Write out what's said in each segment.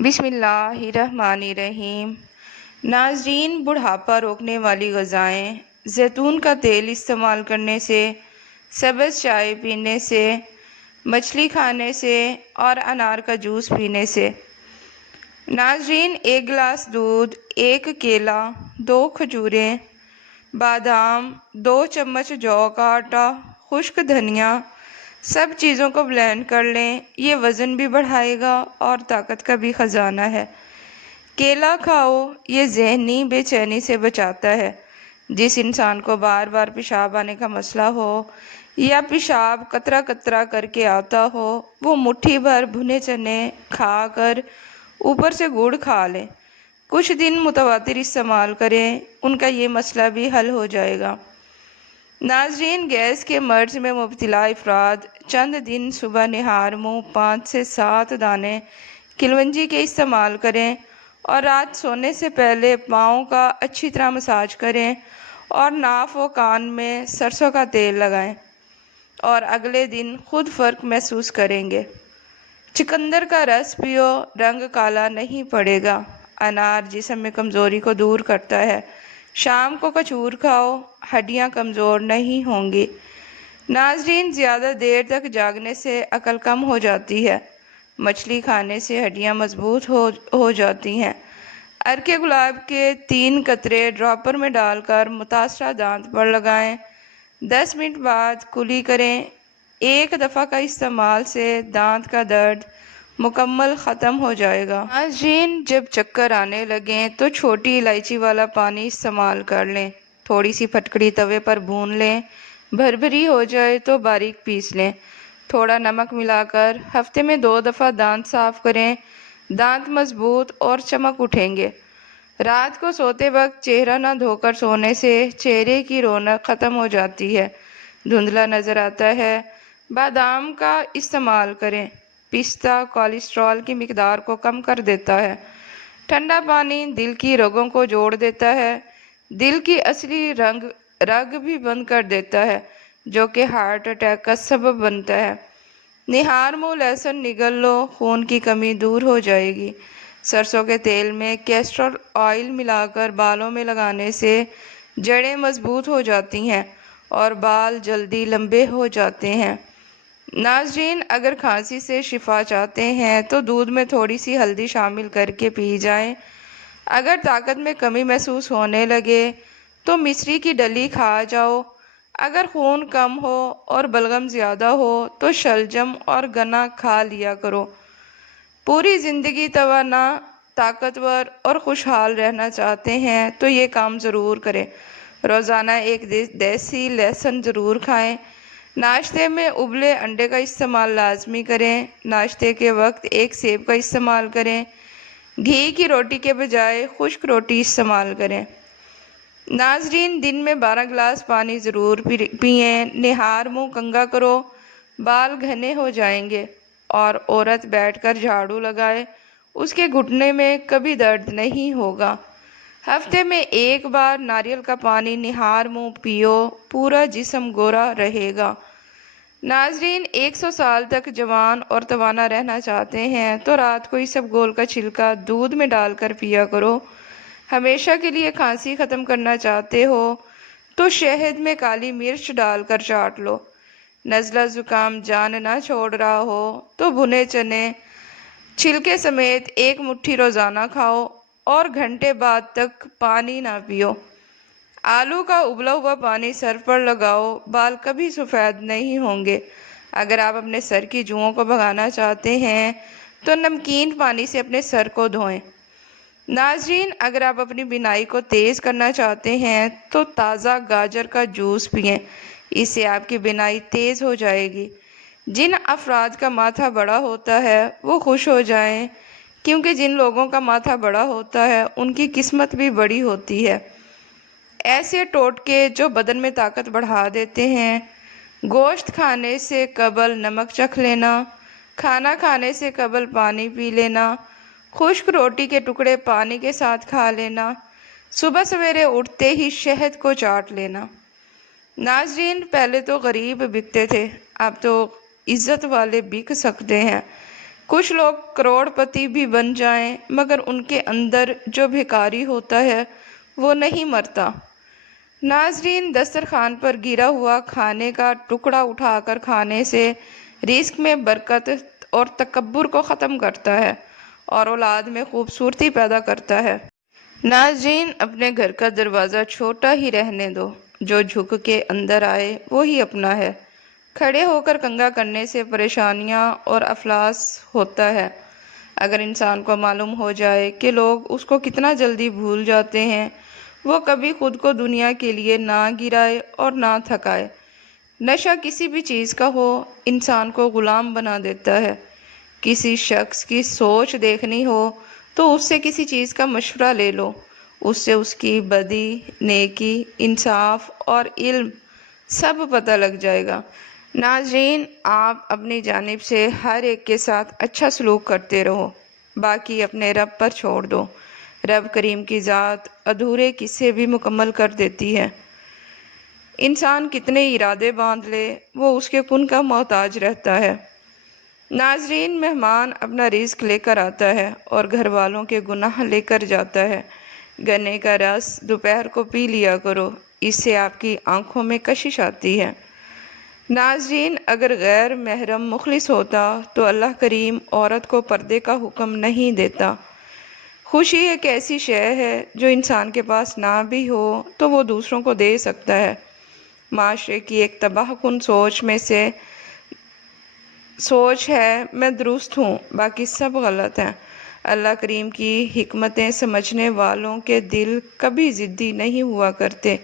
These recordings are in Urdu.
بسم اللہ الرحمن الرحیم۔ ناظرین، بڑھاپا روکنے والی غذائیں زیتون کا تیل استعمال کرنے سے، سبز چائے پینے سے، مچھلی کھانے سے اور انار کا جوس پینے سے۔ ناظرین، 1 گلاس دودھ، 1 کیلا، 2 کھجوریں، بادام، 2 چمچ جو کا آٹا، خشک دھنیا، سب چیزوں کو بلینڈ کر لیں۔ یہ وزن بھی بڑھائے گا اور طاقت کا بھی خزانہ ہے۔ کیلا کھاؤ، یہ ذہنی بے چینی سے بچاتا ہے۔ جس انسان کو بار بار پیشاب آنے کا مسئلہ ہو یا پیشاب قطرہ قطرہ کر کے آتا ہو، وہ مٹھی بھر بھنے چنے کھا کر اوپر سے گڑ کھا لیں۔ کچھ دن متواتر استعمال کریں، ان کا یہ مسئلہ بھی حل ہو جائے گا۔ ناظرین، گیس کے مرض میں مبتلا افراد چند دن صبح نہار منہ 5 سے 7 دانے کلونجی کے استعمال کریں اور رات سونے سے پہلے پاؤں کا اچھی طرح مساج کریں اور ناف و کان میں سرسوں کا تیل لگائیں اور اگلے دن خود فرق محسوس کریں گے۔ چقندر کا رس پیو، رنگ کالا نہیں پڑے گا۔ انار جسم میں کمزوری کو دور کرتا ہے۔ شام کو کچور کھاؤ، ہڈیاں کمزور نہیں ہوں گی۔ ناظرین، زیادہ دیر تک جاگنے سے عقل کم ہو جاتی ہے۔ مچھلی کھانے سے ہڈیاں مضبوط ہو جاتی ہیں۔ عرق گلاب کے 3 قطرے ڈراپر میں ڈال کر متاثرہ دانت پر لگائیں۔ 10 منٹ بعد کلی کریں۔ 1 دفعہ کا استعمال سے دانت کا درد مکمل ختم ہو جائے گا۔ ناظرین، جب چکر آنے لگیں تو چھوٹی الائچی والا پانی استعمال کر لیں۔ تھوڑی سی پھٹکڑی توے پر بھون لیں۔ بھربھری ہو جائے تو باریک پیس لیں۔ تھوڑا نمک ملا کر ہفتے میں 2 دفعہ دانت صاف کریں۔ دانت مضبوط اور چمک اٹھیں گے۔ رات کو سوتے وقت چہرہ نہ دھو کر سونے سے چہرے کی رونق ختم ہو جاتی ہے، دھندلا نظر آتا ہے۔ بادام کا استعمال کریں۔ پستہ کولیسٹرول کی مقدار کو کم کر دیتا ہے۔ ٹھنڈا پانی دل کی رگوں کو جوڑ دیتا ہے۔ دل کی اصلی رگ بھی بند کر دیتا ہے، جو کہ ہارٹ اٹیک کا سبب بنتا ہے۔ نہار منہ لہسن نگل لو، خون کی کمی دور ہو جائے گی۔ سرسوں کے تیل میں کیسٹر آئل ملا کر بالوں میں لگانے سے جڑیں مضبوط ہو جاتی ہیں اور بال جلدی لمبے ہو جاتے ہیں۔ ناظرین، اگر کھانسی سے شفا چاہتے ہیں تو دودھ میں تھوڑی سی ہلدی شامل کر کے پی جائیں۔ اگر طاقت میں کمی محسوس ہونے لگے تو مصری کی ڈلی کھا جاؤ۔ اگر خون کم ہو اور بلغم زیادہ ہو تو شلجم اور گنا کھا لیا کرو۔ پوری زندگی توانا، طاقتور اور خوشحال رہنا چاہتے ہیں تو یہ کام ضرور کریں۔ روزانہ 1 دیسی لہسن ضرور کھائیں۔ ناشتے میں ابلے انڈے کا استعمال لازمی کریں۔ ناشتے کے وقت 1 سیب کا استعمال کریں۔ گھی کی روٹی کے بجائے خشک روٹی استعمال کریں۔ ناظرین، دن میں 12 گلاس پانی ضرور پئیں۔ نہار منہ کنگھا کرو، بال گھنے ہو جائیں گے اور عورت بیٹھ کر جھاڑو لگائے، اس کے گھٹنے میں کبھی درد نہیں ہوگا۔ ہفتے میں 1 بار ناریل کا پانی نہار منہ پیو، پورا جسم گورا رہے گا۔ ناظرین، 100 سال تک جوان اور توانا رہنا چاہتے ہیں تو رات کو اسبگول کا چھلکا دودھ میں ڈال کر پیا کرو۔ ہمیشہ کے لیے کھانسی ختم کرنا چاہتے ہو تو شہد میں کالی مرچ ڈال کر چاٹ لو۔ نزلہ زکام جان نہ چھوڑ رہا ہو تو بھنے چنے چھلکے سمیت 1 مٹھی روزانہ کھاؤ اور گھنٹے بعد تک پانی نہ پیو۔ آلو کا ابلا ہوا پانی سر پر لگاؤ، بال کبھی سفید نہیں ہوں گے۔ اگر آپ اپنے سر کی جوؤں کو بھگانا چاہتے ہیں تو نمکین پانی سے اپنے سر کو دھوئیں۔ ناظرین، اگر آپ اپنی بینائی کو تیز کرنا چاہتے ہیں تو تازہ گاجر کا جوس پئیں، اس سے آپ کی بینائی تیز ہو جائے گی۔ جن افراد کا ماتھا بڑا ہوتا ہے وہ خوش ہو جائیں، کیونکہ جن لوگوں کا ماتھا بڑا ہوتا ہے ان کی قسمت بھی بڑی ہوتی ہے۔ ایسے ٹوٹکے جو بدن میں طاقت بڑھا دیتے ہیں: گوشت کھانے سے قبل نمک چکھ لینا، کھانا کھانے سے قبل پانی پی لینا، خشک روٹی کے ٹکڑے پانی کے ساتھ کھا لینا، صبح سویرے اٹھتے ہی شہد کو چاٹ لینا۔ ناظرین، پہلے تو غریب بکتے تھے، اب تو عزت والے بک سکتے ہیں۔ کچھ لوگ کروڑپتی بھی بن جائیں مگر ان کے اندر جو بھکاری ہوتا ہے وہ نہیں مرتا۔ ناظرین، دسترخوان پر گرا ہوا کھانے کا ٹکڑا اٹھا کر کھانے سے رزق میں برکت اور تکبر کو ختم کرتا ہے اور اولاد میں خوبصورتی پیدا کرتا ہے۔ ناظرین، اپنے گھر کا دروازہ چھوٹا ہی رہنے دو، جو جھک کے اندر آئے وہی اپنا ہے۔ کھڑے ہو کر کنگا کرنے سے پریشانیاں اور افلاس ہوتا ہے۔ اگر انسان کو معلوم ہو جائے کہ لوگ اس کو کتنا جلدی بھول جاتے ہیں، وہ کبھی خود کو دنیا کے لیے نہ گرائے اور نہ تھکائے۔ نشہ کسی بھی چیز کا ہو، انسان کو غلام بنا دیتا ہے۔ کسی شخص کی سوچ دیکھنی ہو تو اس سے کسی چیز کا مشورہ لے لو، اس سے اس کی بدی، نیکی، انصاف اور علم سب پتہ لگ جائے گا۔ ناظرین، آپ اپنی جانب سے ہر ایک کے ساتھ اچھا سلوک کرتے رہو، باقی اپنے رب پر چھوڑ دو۔ رب کریم کی ذات ادھورے قصے بھی مکمل کر دیتی ہے۔ انسان کتنے ارادے باندھ لے، وہ اس کے کن کا محتاج رہتا ہے۔ ناظرین، مہمان اپنا رزق لے کر آتا ہے اور گھر والوں کے گناہ لے کر جاتا ہے۔ گنے کا رس دوپہر کو پی لیا کرو، اس سے آپ کی آنکھوں میں کشش آتی ہے۔ ناظرین، اگر غیر محرم مخلص ہوتا تو اللہ کریم عورت کو پردے کا حکم نہیں دیتا۔ خوشی ایک ایسی شے ہے جو انسان کے پاس نہ بھی ہو تو وہ دوسروں کو دے سکتا ہے۔ معاشرے کی ایک تباہ کن سوچ ہے میں درست ہوں، باقی سب غلط ہیں۔ اللہ کریم کی حکمتیں سمجھنے والوں کے دل کبھی ضدی نہیں ہوا کرتے۔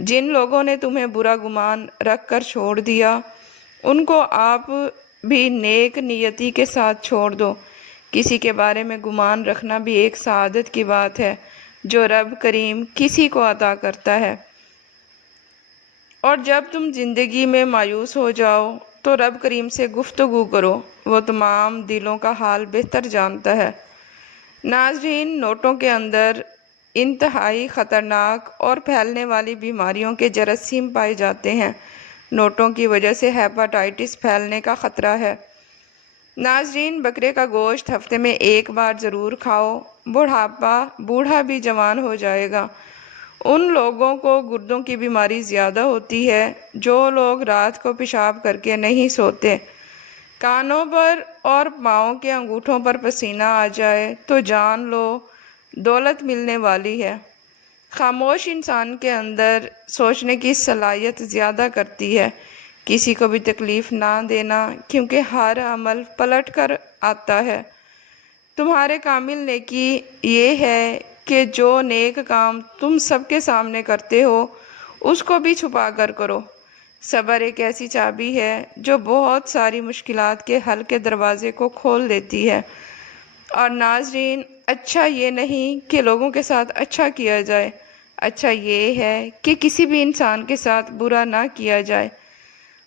جن لوگوں نے تمہیں برا گمان رکھ کر چھوڑ دیا، ان کو آپ بھی نیک نیتی کے ساتھ چھوڑ دو۔ کسی کے بارے میں گمان رکھنا بھی ایک سعادت کی بات ہے جو رب کریم کسی کو عطا کرتا ہے۔ اور جب تم زندگی میں مایوس ہو جاؤ تو رب کریم سے گفتگو کرو، وہ تمام دلوں کا حال بہتر جانتا ہے۔ ناظرین، نوٹوں کے اندر انتہائی خطرناک اور پھیلنے والی بیماریوں کے جراثیم پائے جاتے ہیں۔ نوٹوں کی وجہ سے ہیپاٹائٹس پھیلنے کا خطرہ ہے۔ ناظرین، بکرے کا گوشت ہفتے میں ایک بار ضرور کھاؤ، بوڑھا بھی جوان ہو جائے گا۔ ان لوگوں کو گردوں کی بیماری زیادہ ہوتی ہے جو لوگ رات کو پیشاب کر کے نہیں سوتے۔ کانوں پر اور پاؤں کے انگوٹھوں پر پسینہ آ جائے تو جان لو دولت ملنے والی ہے۔ خاموش انسان کے اندر سوچنے کی صلاحیت زیادہ کرتی ہے۔ کسی کو بھی تکلیف نہ دینا، کیونکہ ہر عمل پلٹ کر آتا ہے۔ تمہارے کامل نیکی یہ ہے کہ جو نیک کام تم سب کے سامنے کرتے ہو اس کو بھی چھپا کر کرو۔ صبر ایک ایسی چابی ہے جو بہت ساری مشکلات کے حل کے دروازے کو کھول دیتی ہے۔ اور ناظرین، اچھا یہ نہیں کہ لوگوں کے ساتھ اچھا کیا جائے، اچھا یہ ہے کہ کسی بھی انسان کے ساتھ برا نہ کیا جائے۔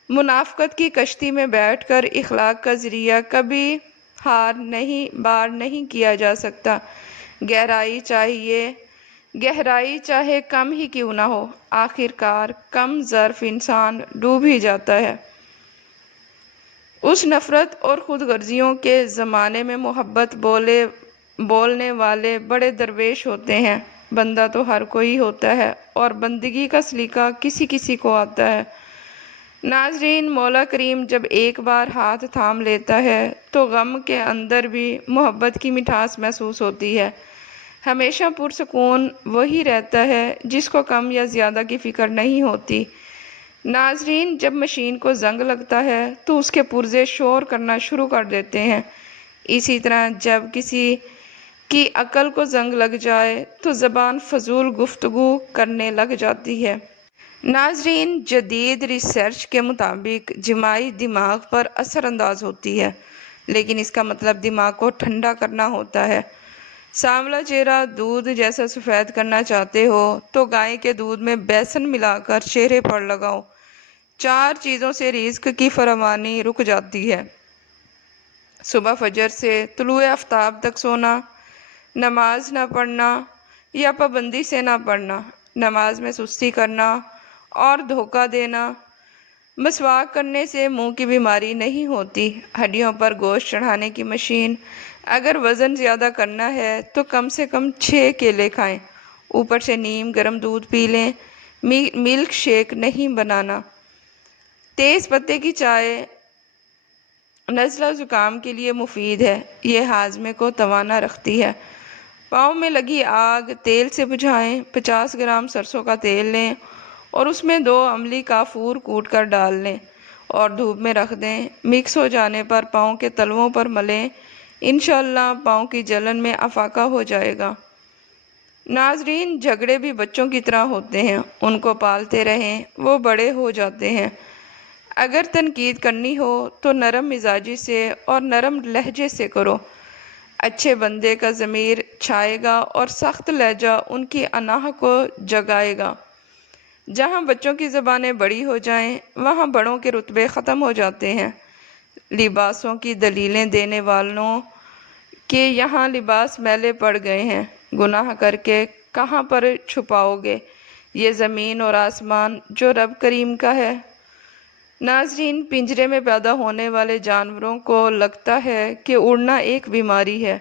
منافقت کی کشتی میں بیٹھ کر اخلاق کا ذریعہ کبھی بار نہیں کیا جا سکتا۔ گہرائی چاہے کم ہی کیوں نہ ہو، آخر کار کم ظرف انسان ڈوب ہی جاتا ہے۔ اس نفرت اور خود غرضیوں کے زمانے میں محبت بولنے والے بڑے درویش ہوتے ہیں۔ بندہ تو ہر کوئی ہوتا ہے اور بندگی کا سلیقہ کسی کسی کو آتا ہے۔ ناظرین، مولا کریم جب ایک بار ہاتھ تھام لیتا ہے تو غم کے اندر بھی محبت کی مٹھاس محسوس ہوتی ہے۔ ہمیشہ پرسکون وہی رہتا ہے جس کو کم یا زیادہ کی فکر نہیں ہوتی۔ ناظرین، جب مشین کو زنگ لگتا ہے تو اس کے پرزے شور کرنا شروع کر دیتے ہیں، اسی طرح جب کسی کی عقل کو زنگ لگ جائے تو زبان فضول گفتگو کرنے لگ جاتی ہے۔ ناظرین، جدید ریسرچ کے مطابق جماعت دماغ پر اثر انداز ہوتی ہے، لیکن اس کا مطلب دماغ کو ٹھنڈا کرنا ہوتا ہے۔ سانولا چہرہ دودھ جیسا سفید کرنا چاہتے ہو تو گائے کے دودھ میں بیسن ملا کر چہرے پر لگاؤ۔ 4 چیزوں سے رزق کی فراوانی رک جاتی ہے: صبح فجر سے طلوع آفتاب تک سونا، نماز نہ پڑھنا یا پابندی سے نہ پڑھنا، نماز میں سستی کرنا اور دھوکہ دینا، مسواک کرنے سے منہ کی بیماری نہیں ہوتی۔ ہڈیوں پر گوشت چڑھانے کی مشین، اگر وزن زیادہ کرنا ہے تو کم سے کم 6 کیلے کھائیں، اوپر سے نیم گرم دودھ پی لیں۔ ملک شیک نہیں بنانا۔ تیز پتے کی چائے نزلہ زکام کے لیے مفید ہے، یہ ہاضمے کو توانا رکھتی ہے۔ پاؤں میں لگی آگ تیل سے بجھائیں، 50 گرام سرسوں کا تیل لیں اور اس میں 2 املی کافور کوٹ کر ڈال لیں اور دھوپ میں رکھ دیں۔ مکس ہو جانے پر پاؤں کے تلووں پر ملیں، انشاءاللہ پاؤں کی جلن میں افاقہ ہو جائے گا۔ ناظرین، جھگڑے بھی بچوں کی طرح ہوتے ہیں، ان کو پالتے رہیں، وہ بڑے ہو جاتے ہیں۔ اگر تنقید کرنی ہو تو نرم مزاجی سے اور نرم لہجے سے کرو، اچھے بندے کا ضمیر چھائے گا اور سخت لہجہ ان کی اناہ کو جگائے گا۔ جہاں بچوں کی زبانیں بڑی ہو جائیں وہاں بڑوں کے رتبے ختم ہو جاتے ہیں۔ لباسوں کی دلیلیں دینے والوں کے یہاں لباس میلے پڑ گئے ہیں، گناہ کر کے کہاں پر چھپاؤ گے یہ زمین اور آسمان جو رب کریم کا ہے۔ ناظرین، پنجرے میں پیدا ہونے والے جانوروں کو لگتا ہے کہ اڑنا ایک بیماری ہے۔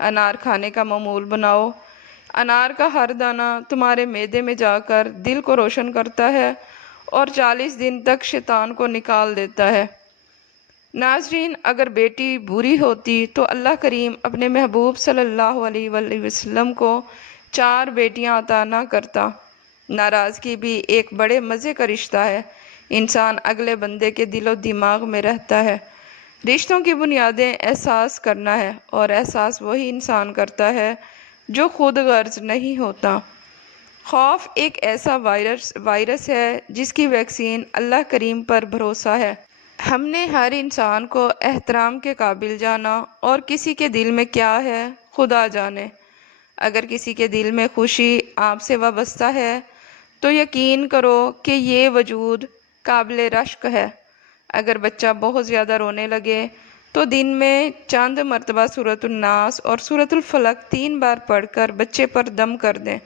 انار کھانے کا معمول بناؤ۔ انار کا ہر دانہ تمہارے معدے میں جا کر دل کو روشن کرتا ہے اور 40 دن تک شیطان کو نکال دیتا ہے۔ ناظرین، اگر بیٹی بری ہوتی تو اللہ کریم اپنے محبوب صلی اللہ علیہ وآلہ وسلم کو 4 بیٹیاں عطا نہ کرتا۔ ناراضگی بھی ایک بڑے مزے کا رشتہ ہے، انسان اگلے بندے کے دل و دماغ میں رہتا ہے۔ رشتوں کی بنیادیں احساس کرنا ہے اور احساس وہی انسان کرتا ہے جو خود غرض نہیں ہوتا۔ خوف ایک ایسا وائرس ہے جس کی ویکسین اللہ کریم پر بھروسہ ہے۔ ہم نے ہر انسان کو احترام کے قابل جانا اور کسی کے دل میں کیا ہے خدا جانے۔ اگر کسی کے دل میں خوشی آپ سے وابستہ ہے تو یقین کرو کہ یہ وجود قابل رشک ہے۔ اگر بچہ بہت زیادہ رونے لگے تو دن میں چند مرتبہ سورۃ الناس اور سورۃ الفلق 3 بار پڑھ کر بچے پر دم کر دیں۔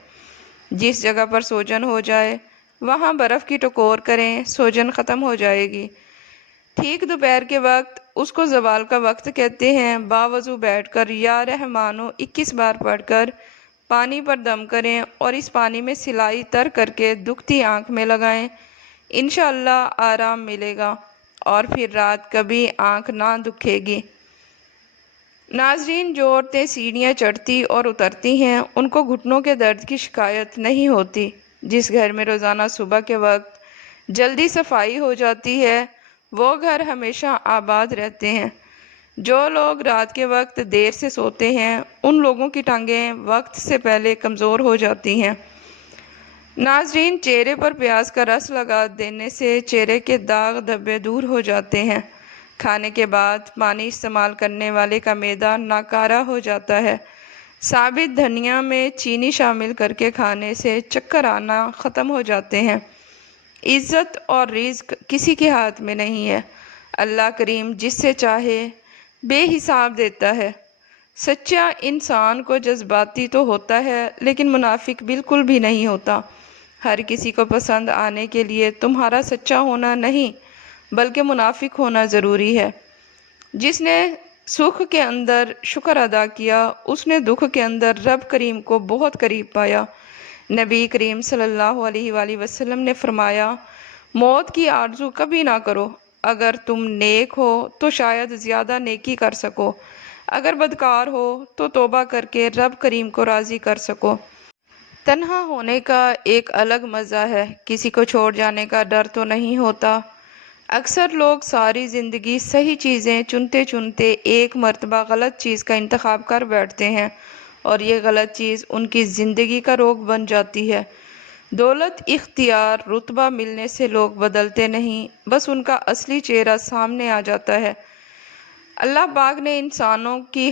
جس جگہ پر سوجن ہو جائے وہاں برف کی ٹکور کریں، سوجن ختم ہو جائے گی۔ ٹھیک دوپہر کے وقت، اس کو زوال کا وقت کہتے ہیں، باوضو بیٹھ کر یا رحمانو 21 بار پڑھ کر پانی پر دم کریں اور اس پانی میں سلائی تر کر کے دکھتی آنکھ میں لگائیں، انشاءاللہ آرام ملے گا اور پھر رات کبھی آنکھ نہ دکھے گی۔ ناظرین، جو عورتیں سیڑھیاں چڑھتی اور اترتی ہیں ان کو گھٹنوں کے درد کی شکایت نہیں ہوتی۔ جس گھر میں روزانہ صبح کے وقت جلدی صفائی ہو جاتی ہے وہ گھر ہمیشہ آباد رہتے ہیں۔ جو لوگ رات کے وقت دیر سے سوتے ہیں ان لوگوں کی ٹانگیں وقت سے پہلے کمزور ہو جاتی ہیں۔ ناظرین، چہرے پر پیاز کا رس لگا دینے سے چہرے کے داغ دھبے دور ہو جاتے ہیں۔ کھانے کے بعد پانی استعمال کرنے والے کا معدہ ناکارہ ہو جاتا ہے۔ ثابت دھنیا میں چینی شامل کر کے کھانے سے چکر آنا ختم ہو جاتے ہیں۔ عزت اور رزق کسی کے ہاتھ میں نہیں ہے، اللہ کریم جس سے چاہے بے حساب دیتا ہے۔ سچا انسان کو جذباتی تو ہوتا ہے لیکن منافق بالکل بھی نہیں ہوتا۔ ہر کسی کو پسند آنے کے لیے تمہارا سچا ہونا نہیں بلکہ منافق ہونا ضروری ہے۔ جس نے سکھ کے اندر شکر ادا کیا اس نے دکھ کے اندر رب کریم کو بہت قریب پایا۔ نبی کریم صلی اللہ علیہ وآلہ وسلم نے فرمایا، موت کی آرزو کبھی نہ کرو، اگر تم نیک ہو تو شاید زیادہ نیکی کر سکو، اگر بدکار ہو تو توبہ کر کے رب کریم کو راضی کر سکو۔ تنہا ہونے کا ایک الگ مزہ ہے، کسی کو چھوڑ جانے کا ڈر تو نہیں ہوتا۔ اکثر لوگ ساری زندگی صحیح چیزیں چنتے چنتے ایک مرتبہ غلط چیز کا انتخاب کر بیٹھتے ہیں اور یہ غلط چیز ان کی زندگی کا روگ بن جاتی ہے۔ دولت، اختیار، رتبہ ملنے سے لوگ بدلتے نہیں، بس ان کا اصلی چہرہ سامنے آ جاتا ہے۔ اللہ پاک نے انسانوں کی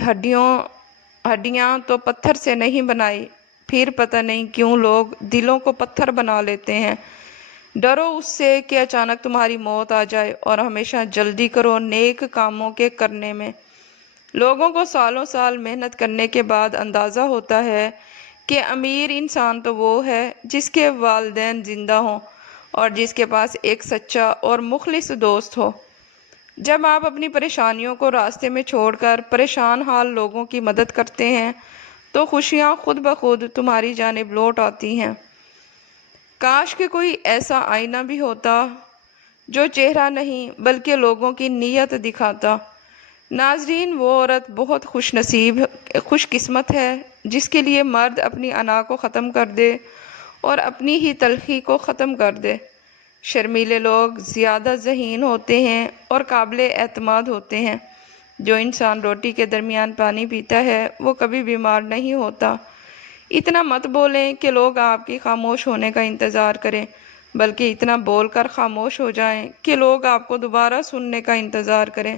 ہڈیاں تو پتھر سے نہیں بنائی، پھر پتہ نہیں کیوں لوگ دلوں کو پتھر بنا لیتے ہیں۔ ڈرو اس سے کہ اچانک تمہاری موت آ جائے اور ہمیشہ جلدی کرو نیک کاموں کے کرنے میں۔ لوگوں کو سالوں سال محنت کرنے کے بعد اندازہ ہوتا ہے کہ امیر انسان تو وہ ہے جس کے والدین زندہ ہوں اور جس کے پاس ایک سچا اور مخلص دوست ہو۔ جب آپ اپنی پریشانیوں کو راستے میں چھوڑ کر پریشان حال لوگوں کی مدد کرتے ہیں تو خوشیاں خود بخود تمہاری جانب لوٹ آتی ہیں۔ کاش کہ کوئی ایسا آئینہ بھی ہوتا جو چہرہ نہیں بلکہ لوگوں کی نیت دکھاتا۔ ناظرین، وہ عورت بہت خوش قسمت ہے جس کے لیے مرد اپنی انا کو ختم کر دے اور اپنی ہی تلخی کو ختم کر دے۔ شرمیلے لوگ زیادہ ذہین ہوتے ہیں اور قابل اعتماد ہوتے ہیں۔ جو انسان روٹی کے درمیان پانی پیتا ہے وہ کبھی بیمار نہیں ہوتا۔ اتنا مت بولیں کہ لوگ آپ کی خاموش ہونے کا انتظار کریں، بلکہ اتنا بول کر خاموش ہو جائیں کہ لوگ آپ کو دوبارہ سننے کا انتظار کریں۔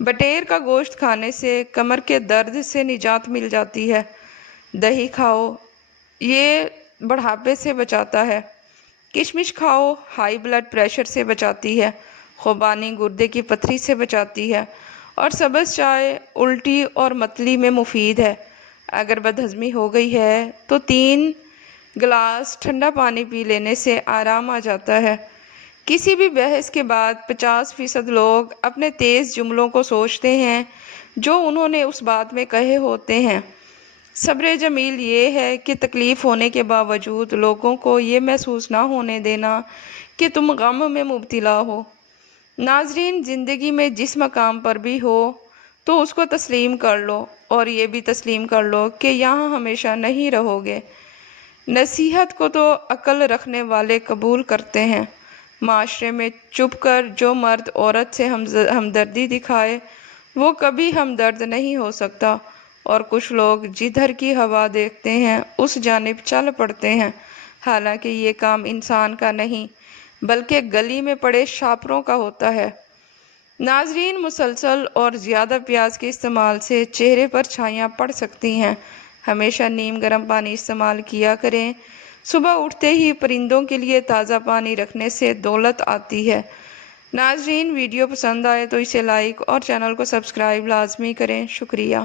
بٹیر کا گوشت کھانے سے کمر کے درد سے نجات مل جاتی ہے۔ دہی کھاؤ، یہ بڑھاپے سے بچاتا ہے۔ کشمش کھاؤ، ہائی بلڈ پریشر سے بچاتی ہے۔ خوبانی گردے کی پتھری سے بچاتی ہے۔ اور سبز چائے الٹی اور متلی میں مفید ہے۔ اگر بدہضمی ہو گئی ہے تو 3 گلاس ٹھنڈا پانی پی لینے سے آرام آ جاتا ہے۔ کسی بھی بحث کے بعد 50% لوگ اپنے تیز جملوں کو سوچتے ہیں جو انہوں نے اس بات میں کہے ہوتے ہیں۔ صبر جمیل یہ ہے کہ تکلیف ہونے کے باوجود لوگوں کو یہ محسوس نہ ہونے دینا کہ تم غم میں مبتلا ہو۔ ناظرین، زندگی میں جس مقام پر بھی ہو تو اس کو تسلیم کر لو، اور یہ بھی تسلیم کر لو کہ یہاں ہمیشہ نہیں رہو گے۔ نصیحت کو تو عقل رکھنے والے قبول کرتے ہیں۔ معاشرے میں چھپ کر جو مرد عورت سے ہمدردی دکھائے وہ کبھی ہمدرد نہیں ہو سکتا، اور کچھ لوگ جدھر کی ہوا دیکھتے ہیں اس جانب چل پڑتے ہیں، حالانکہ یہ کام انسان کا نہیں بلکہ گلی میں پڑے شاپروں کا ہوتا ہے۔ ناظرین، مسلسل اور زیادہ پیاز کے استعمال سے چہرے پر چھائیاں پڑ سکتی ہیں۔ ہمیشہ نیم گرم پانی استعمال کیا کریں۔ صبح اٹھتے ہی پرندوں کے لیے تازہ پانی رکھنے سے دولت آتی ہے۔ ناظرین، ویڈیو پسند آئے تو اسے لائک اور چینل کو سبسکرائب لازمی کریں۔ شکریہ۔